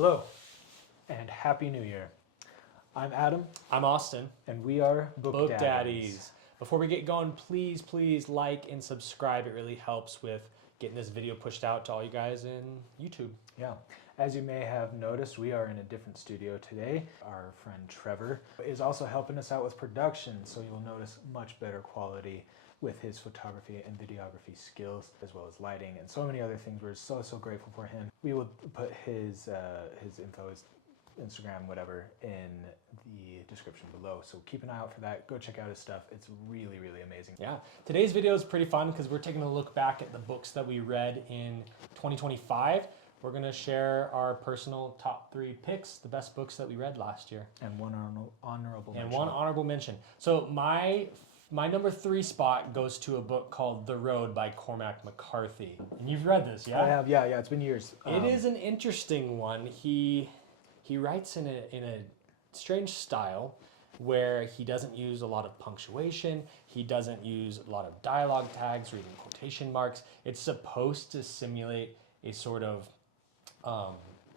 Hello, and Happy New Year. I'm Adam, I'm Austin. and we are Book Daddies. Before we get going, please like and subscribe. It really helps with getting this video pushed out to all you guys in YouTube. Yeah, as you may have noticed, we are in a different studio today. Our friend Trevor is also helping us out with production, so you'll notice much better quality with his photography and videography skills, as well as lighting and so many other things. We're so grateful for him. We will put his info, his Instagram, whatever, in the description below. So keep an eye out for that. Go check out his stuff. It's really amazing. Yeah, today's video is pretty fun because we're taking a look back at the books that we read in 2025. We're gonna share our personal top 3 picks, the best books that we read last year. And one honorable mention. And one honorable mention. So my number 3 spot goes to a book called The Road by Cormac McCarthy. And you've read this, yeah? I have, yeah. It's been years. It is an interesting one. He writes in a strange style where he doesn't use a lot of punctuation. He doesn't use a lot of dialogue tags or even quotation marks. It's supposed to simulate a sort of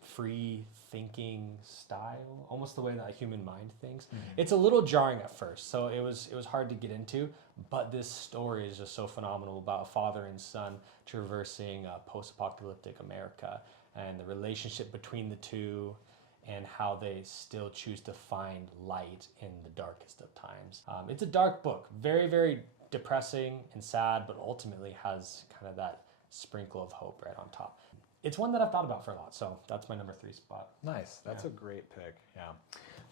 free thinking style, almost the way that a human mind thinks. It's a little jarring at first, so it was hard to get into, but this story is just so phenomenal about a father and son traversing post-apocalyptic America and the relationship between the two and how they still choose to find light in the darkest of times. It's a dark book, very depressing and sad, but ultimately has kind of that sprinkle of hope right on top. It's one that I've thought about for a lot, so that's my number 3 spot. Nice. That's a great pick. Yeah.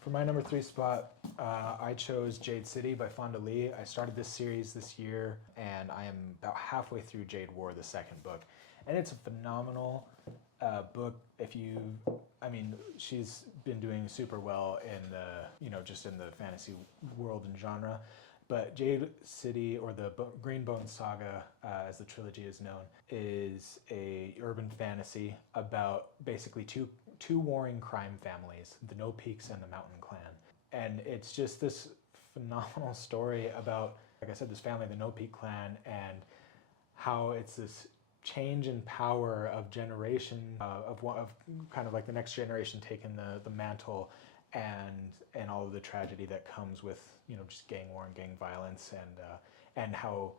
For my number 3 spot, I chose Jade City by Fonda Lee. I started this series this year, and I am about halfway through Jade War, the second book, and it's a phenomenal book. She's been doing super well in the, just in the fantasy world and genre. But Jade City, or the Green Bone Saga, as the trilogy is known, is a urban fantasy about basically two warring crime families, the No Peaks and the Mountain Clan. And it's just this phenomenal story about, like I said, this family, the No Peak Clan, and how it's this change in power of generation, of kind of like the next generation taking the mantle, and all of the tragedy that comes with just gang war and gang violence, and how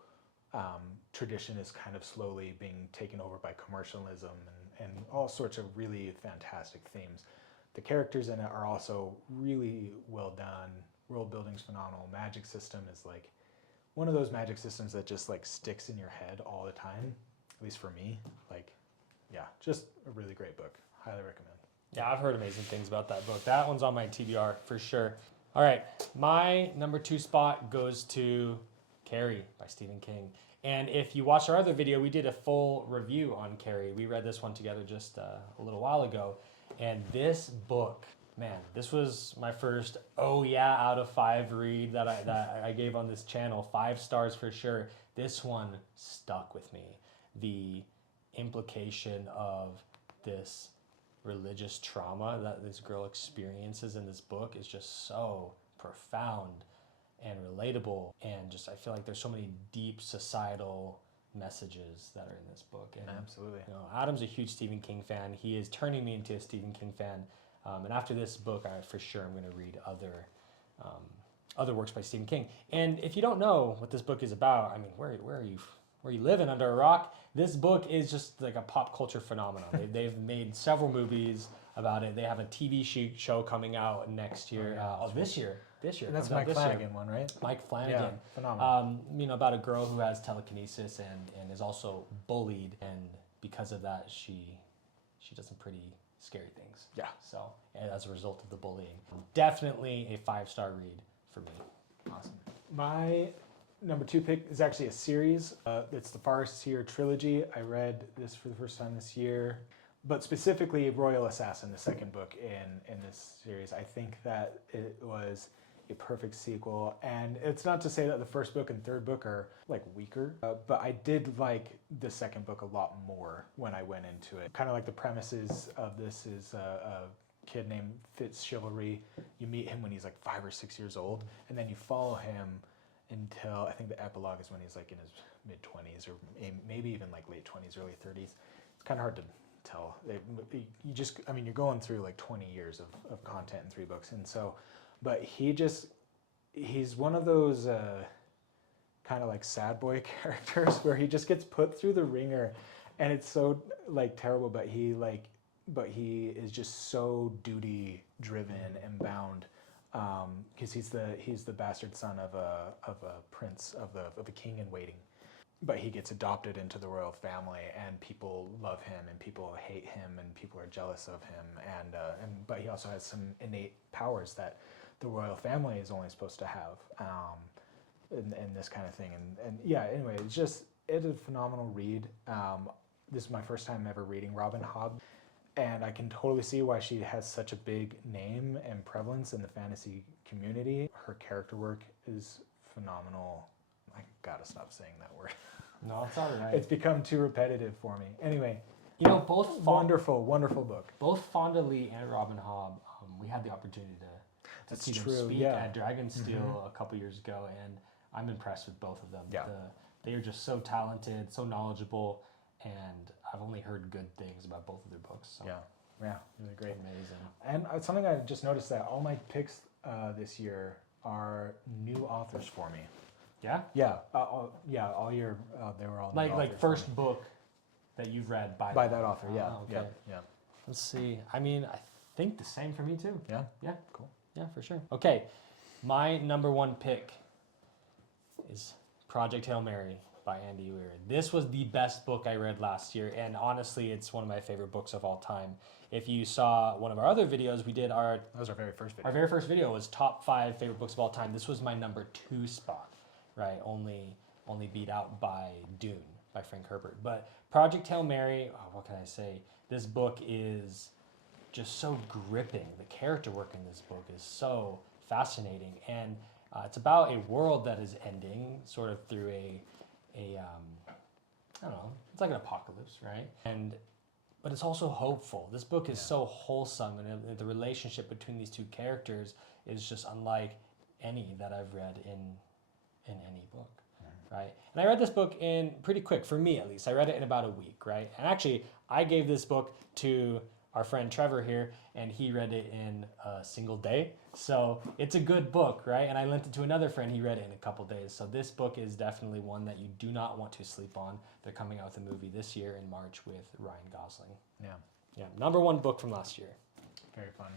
tradition is kind of slowly being taken over by commercialism and all sorts of really fantastic themes. The characters in it are also really well done. World building's phenomenal. Magic system is like one of those magic systems that just like sticks in your head all the time, at least for me. Just a really great book. Highly recommend. Yeah, I've heard amazing things about that book. That one's on my TBR for sure. All right, my number 2 spot goes to Carrie by Stephen King. And if you watched our other video, we did a full review on Carrie. We read this one together just a little while ago. And this book, man, this was my first out of 5 read that I gave on this channel. 5 stars for sure. This one stuck with me. The implication of this religious trauma that this girl experiences in this book is just so profound and relatable, and just I feel like there's so many deep societal messages that are in this book. And absolutely, Adam's a huge Stephen King fan. He is turning me into a Stephen King fan, and after this book, I for sure am going to read other works by Stephen King. And if you don't know what this book is about, I mean, where are you living, under a rock? This book is just like a pop culture phenomenon. They've made several movies about it. They have a TV show coming out next year. This year. And that's Mike Flanagan one, right? Mike Flanagan. Yeah, phenomenal. About a girl who has telekinesis and is also bullied, and because of that, she does some pretty scary things. Yeah. So, and as a result of the bullying, definitely a 5-star read for me. Awesome. My number 2 pick is actually a series. It's the Farseer trilogy. I read this for the first time this year, but specifically Royal Assassin, the second book in this series. I think that it was a perfect sequel, and it's not to say that the first book and third book are like weaker, but I did like the second book a lot more when I went into it. Kind of like the premises of this is a kid named Fitz Chivalry. You meet him when he's like 5 or 6 years old, and then you follow him until I think the epilogue is when he's like in his mid-20s or maybe even like late 20s, early 30s. It's kind of hard to tell. You just, I mean, you're going through like 20 years of content in 3 books. And so, but he's one of those kind of like sad boy characters where he just gets put through the ringer, and it's so like terrible, but he is just so duty driven and bound, because he's the bastard son of a prince of a king in waiting. But he gets adopted into the royal family, and people love him, and people hate him, and people are jealous of him, but he also has some innate powers that the royal family is only supposed to have, and this kind of thing, and yeah. Anyway, it's a phenomenal read. This is my first time ever reading Robin Hobb, and I can totally see why she has such a big name and prevalence in the fantasy community. Her character work is phenomenal. I gotta stop saying that word. No, it's all right. It's become too repetitive for me. Anyway, you know, both wonderful book. Both Fonda Lee and Robin Hobb, we had the opportunity to see them speak at Dragonsteel a couple years ago, and I'm impressed with both of them. Yeah. They are just so talented, so knowledgeable, and I've only heard good things about both of their books. So. Yeah, really great. Amazing. And something I just noticed, that all my picks this year are new authors for me. Yeah? Yeah, all year they were all new authors like first book that you've read by that author. Yeah, okay. yeah. Let's see. I mean, I think the same for me too. Yeah, Yeah, cool. Yeah, for sure. Okay, my number 1 pick is Project Hail Mary by Andy Weir. This was the best book I read last year, and honestly, it's one of my favorite books of all time. If you saw one of our other videos, that was our very first video. Our very first video was top 5 favorite books of all time. This was my number 2 spot, right? Only beat out by Dune by Frank Herbert. But Project Hail Mary, what can I say? This book is just so gripping. The character work in this book is so fascinating, and it's about a world that is ending, sort of through a I don't know, it's like an apocalypse, right? But it's also hopeful. This book is so wholesome, and the relationship between these 2 characters is just unlike any that I've read in any book, right? And I read this book in pretty quick, for me at least. I read it in about a week, right? And actually, I gave this book to our friend Trevor here, and he read it in a single day. So it's a good book, right? And I lent it to another friend. He read it in a couple days. So this book is definitely one that you do not want to sleep on. They're coming out with a movie this year in March with Ryan Gosling. Yeah. Number 1 book from last year. Very fun.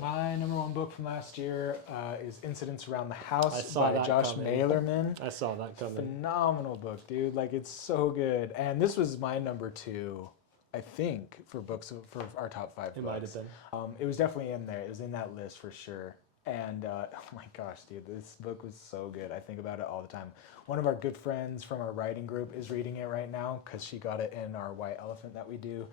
My number 1 book from last year is Incidents Around the House by Josh Malerman. I saw that coming. Phenomenal book, dude. Like, it's so good. And this was my number 2, I think, for our top 5 books. It might have been. It was definitely in there. It was in that list for sure. And oh my gosh, dude, this book was so good. I think about it all the time. One of our good friends from our writing group is reading it right now because she got it in our White Elephant that we do.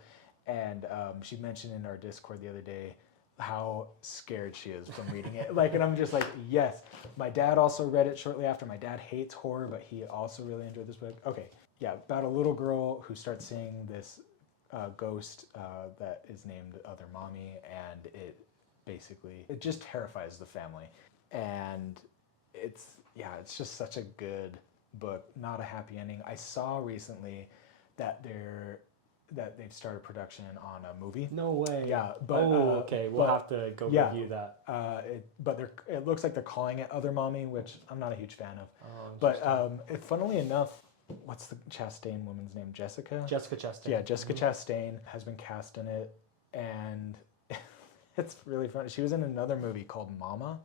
And she mentioned in our Discord the other day how scared she is from reading it. And I'm just like, yes. My dad also read it shortly after. My dad hates horror, but he also really enjoyed this book. Okay, yeah, about a little girl who starts seeing this ghost that is named Other Mommy, and it just terrifies the family. And it's just such a good book. Not a happy ending. I saw recently that they've started production on a movie. No way. Yeah, but okay, we'll have to go review that. It looks like they're calling it Other Mommy, which I'm not a huge fan of. But funnily enough, what's the Chastain woman's name? Jessica? Jessica Chastain. Yeah, Jessica Chastain has been cast in it, and it's really funny. She was in another movie called Mama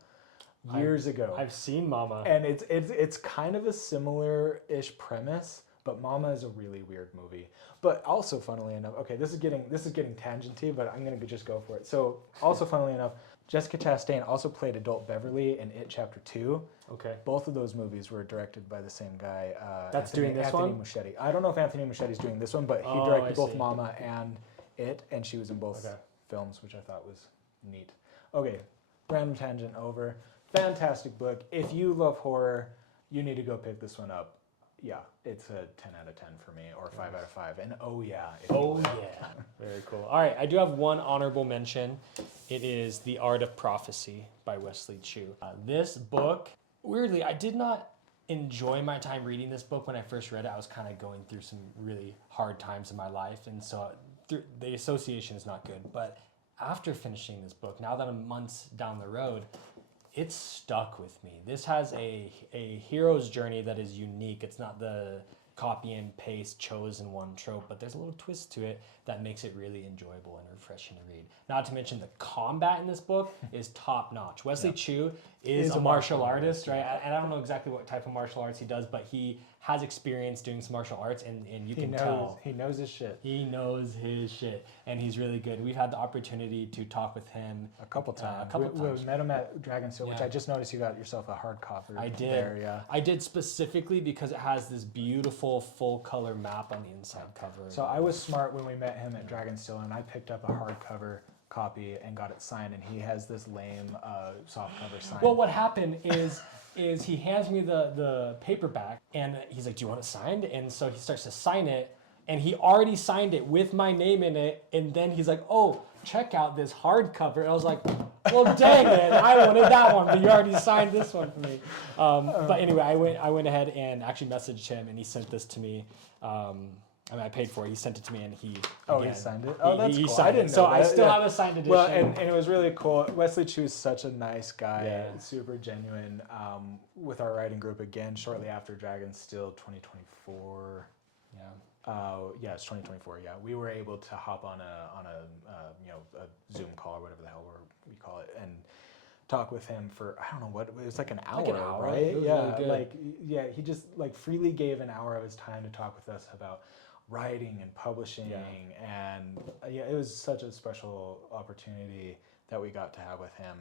years ago. I've seen Mama. And it's kind of a similar-ish premise, but Mama is a really weird movie. But also, funnily enough, okay, this is getting tangenty, but I'm gonna just go for it. So, also funnily enough, Jessica Chastain also played Adult Beverly in It Chapter 2. Okay. Both of those movies were directed by the same guy. Doing this Anthony one? Muschietti. I don't know if Anthony Muschietti's doing this one, but he directed both Mama and It, and she was in both films, which I thought was neat. Okay, random tangent over. Fantastic book. If you love horror, you need to go pick this one up. Yeah, it's a 10 out of 10 for me, or 5 out of 5. And yeah. Very cool. All right, I do have one honorable mention. It is The Art of Prophecy by Wesley Chu. This book, weirdly, I did not enjoy my time reading this book when I first read it. I was kind of going through some really hard times in my life, and so the association is not good. But after finishing this book, now that I'm months down the road, it's stuck with me. This has a hero's journey that is unique. It's not the copy and paste chosen one trope, but there's a little twist to it that makes it really enjoyable and refreshing to read. Not to mention the combat in this book is top notch. Wesley Chu is a martial artist, right? And I don't know exactly what type of martial arts he does, but he has experience doing some martial arts, and you can tell. He knows his shit. He knows his shit, and he's really good. We've had the opportunity to talk with him A couple times. times. We met him at Dragonsteel, which Yeah. I just noticed you got yourself a hard copy. I did. There, yeah. I did specifically because it has this beautiful full color map on the inside cover. So I was smart when we met him at Dragonsteel, and I picked up a hardcover copy and got it signed, and he has this lame softcover sign. Well, what happened is he hands me the paperback, and he's like, "Do you want it signed?" And so he starts to sign it, and he already signed it with my name in it. And then he's like, "Oh, check out this hardcover." And I was like, "Well, dang it, I wanted that one, but you already signed this one for me." But anyway, I went ahead and actually messaged him, and he sent this to me. I mean, I paid for it. He sent it to me, and he signed it? Oh, that's cool. Signed I didn't it. So know I that. still Yeah. have a signed edition. Well, and it was really cool. Wesley Chu is such a nice guy, Yeah. super genuine. With our writing group again, shortly after Dragonsteel 2024. Yeah. It's 2024. Yeah, we were able to hop on a Zoom call or whatever the hell we call it, and talk with him for I don't know what it was, like an hour, right? It was really good. He just like freely gave an hour of his time to talk with us about writing and publishing, and it was such a special opportunity that we got to have with him.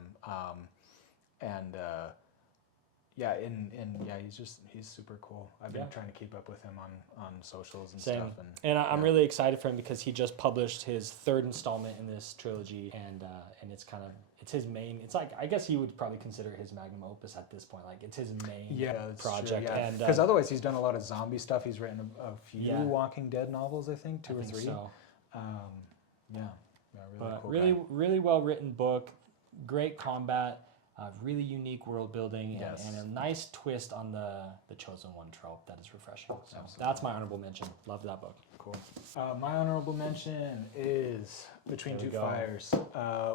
He's super cool. I've been trying to keep up with him on socials and Same. stuff. And I'm really excited for him because he just published his third installment in this trilogy, and it's his main. It's like, I guess he would probably consider it his magnum opus at this point. Like, it's his main project. True, And because otherwise he's done a lot of zombie stuff. He's written a few Walking Dead novels, I think, two or three. So. Really cool. Really well written book, great combat. Really unique world building, and a nice twist on the chosen one trope that is refreshing. So that's my honorable mention. Love that book. Cool. My honorable mention is Between Two Fires.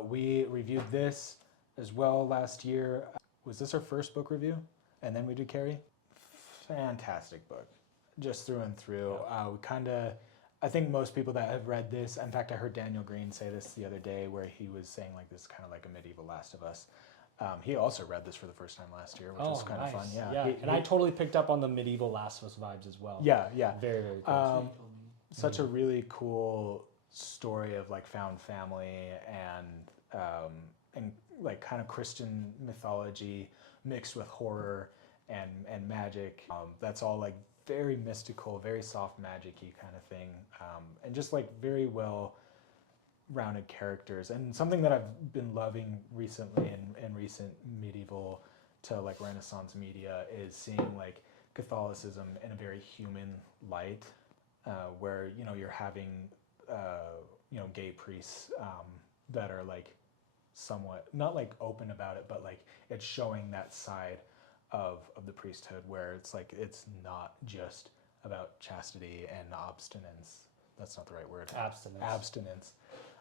We reviewed this as well last year. Was this our first book review? And then we did Carrie? Fantastic book. Just through and through. I think most people that have read this, in fact, I heard Daniel Green say this the other day where he was saying like this is kind of like a medieval Last of Us. He also read this for the first time last year, which was kind of fun. And I totally picked up on the medieval Last of Us vibes as well. Yeah. Very, very cool. Such a really cool story of like found family and like kind of Christian mythology mixed with horror and magic. That's all like very mystical, very soft magic-y kind of thing, and just like very well rounded characters. And something that I've been loving recently in recent medieval to like Renaissance media is seeing like Catholicism in a very human light, where you're having gay priests that are like somewhat not like open about it, but like it's showing that side of the priesthood where it's like it's not just about chastity and abstinence. That's not the right word. Abstinence.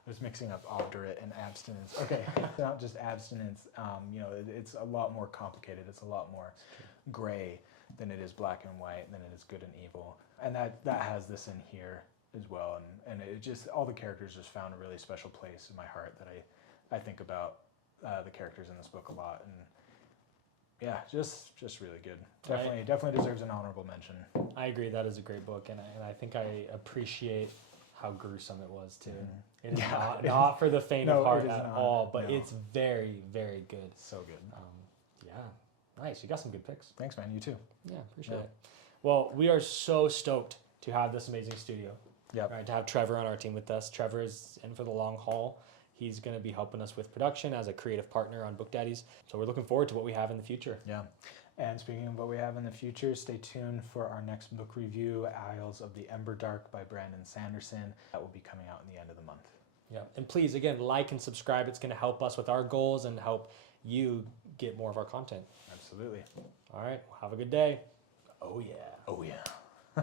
I was mixing up obdurate and abstinence. Okay, it's not just abstinence. It's a lot more complicated. It's a lot more gray than it is black and white, than it is good and evil. And that has this in here as well. And it just, all the characters just found a really special place in my heart that I think about the characters in this book a lot. And yeah, just really good. Definitely deserves an honorable mention. I agree. That is a great book, and I think I appreciate how gruesome it was too. It is not for the faint of heart at all, but it's very, very good. So good. Nice. You got some good picks. Thanks, man. You too. Yeah, appreciate it. Well, we are so stoked to have this amazing studio. Yep. Right, to have Trevor on our team with us. Trevor is in for the long haul. He's going to be helping us with production as a creative partner on Book Daddies. So we're looking forward to what we have in the future. Yeah. And speaking of what we have in the future, stay tuned for our next book review, Isles of the Emberdark by Brandon Sanderson. That will be coming out in the end of the month. Yeah. And please, again, like and subscribe. It's going to help us with our goals and help you get more of our content. Absolutely. All right. Have a good day. Oh, yeah. Oh, yeah.